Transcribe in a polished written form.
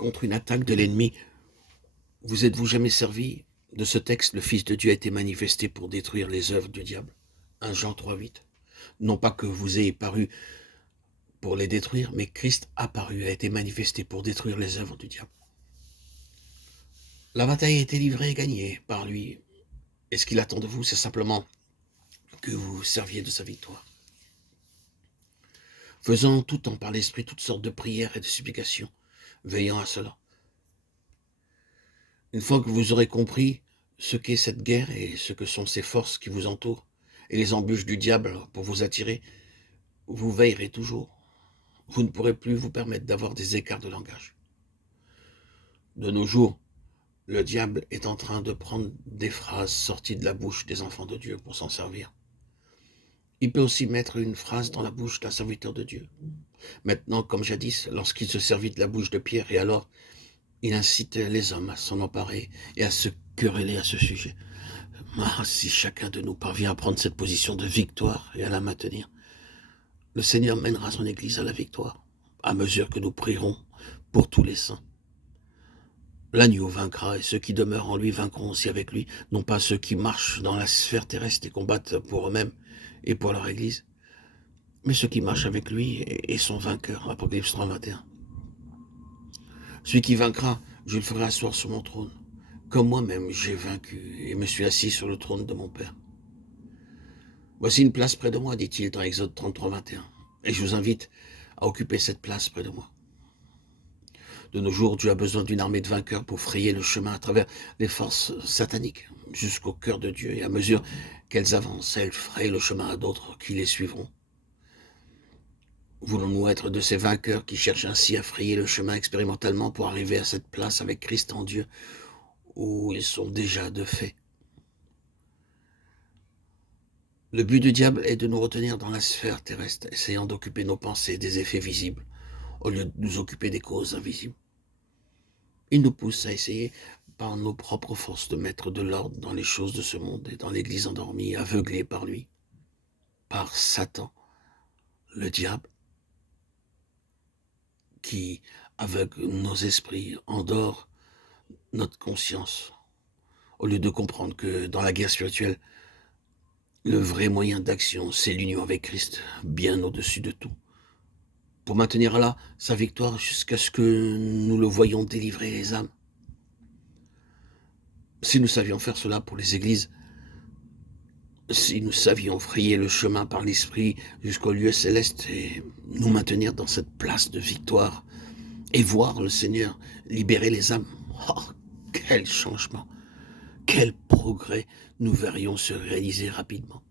contre une attaque de l'ennemi. Vous êtes-vous jamais servi de ce texte? Le Fils de Dieu a été manifesté pour détruire les œuvres du diable. 1 Jean 3,8. Non pas que vous ayez paru pour les détruire, mais Christ apparu, a été manifesté pour détruire les œuvres du diable. La bataille a été livrée et gagnée par lui. Et ce qu'il attend de vous, c'est simplement que vous serviez de sa victoire. Faisant tout temps par l'Esprit toutes sortes de prières et de supplications, veillant à cela. Une fois que vous aurez compris ce qu'est cette guerre et ce que sont ces forces qui vous entourent, et les embûches du diable pour vous attirer, vous veillerez toujours. Vous ne pourrez plus vous permettre d'avoir des écarts de langage. De nos jours, le diable est en train de prendre des phrases sorties de la bouche des enfants de Dieu pour s'en servir. Il peut aussi mettre une phrase dans la bouche d'un serviteur de Dieu. Maintenant, comme jadis, lorsqu'il se servit de la bouche de Pierre, et alors il incite les hommes à s'en emparer et à se quereller à ce sujet. Ah, si chacun de nous parvient à prendre cette position de victoire et à la maintenir, le Seigneur mènera son Église à la victoire, à mesure que nous prierons pour tous les saints. L'agneau vaincra et ceux qui demeurent en lui vaincront aussi avec lui, non pas ceux qui marchent dans la sphère terrestre et combattent pour eux-mêmes et pour leur Église, mais ceux qui marchent avec lui et sont vainqueurs. Apocalypse 3,21. Celui qui vaincra, je le ferai asseoir sur mon trône, comme moi-même j'ai vaincu et me suis assis sur le trône de mon Père. Voici une place près de moi, dit-il dans Exode 33,21, et je vous invite à occuper cette place près de moi. De nos jours, Dieu a besoin d'une armée de vainqueurs pour frayer le chemin à travers les forces sataniques jusqu'au cœur de Dieu, et à mesure qu'elles avancent, elles frayent le chemin à d'autres qui les suivront. Voulons-nous être de ces vainqueurs qui cherchent ainsi à frayer le chemin expérimentalement pour arriver à cette place avec Christ en Dieu, où ils sont déjà de fait? Le but du diable est de nous retenir dans la sphère terrestre, essayant d'occuper nos pensées des effets visibles, au lieu de nous occuper des causes invisibles. Il nous pousse à essayer, par nos propres forces, de mettre de l'ordre dans les choses de ce monde et dans l'Église endormie, aveuglée par lui, par Satan, le diable, qui aveugle nos esprits, endort notre conscience, au lieu de comprendre que dans la guerre spirituelle, le vrai moyen d'action, c'est l'union avec Christ, bien au-dessus de tout, pour maintenir là sa victoire jusqu'à ce que nous le voyions délivrer les âmes. Si nous savions faire cela pour les églises, si nous savions frayer le chemin par l'Esprit jusqu'au lieu céleste et nous maintenir dans cette place de victoire et voir le Seigneur libérer les âmes, oh, quel changement, quel progrès nous verrions se réaliser rapidement.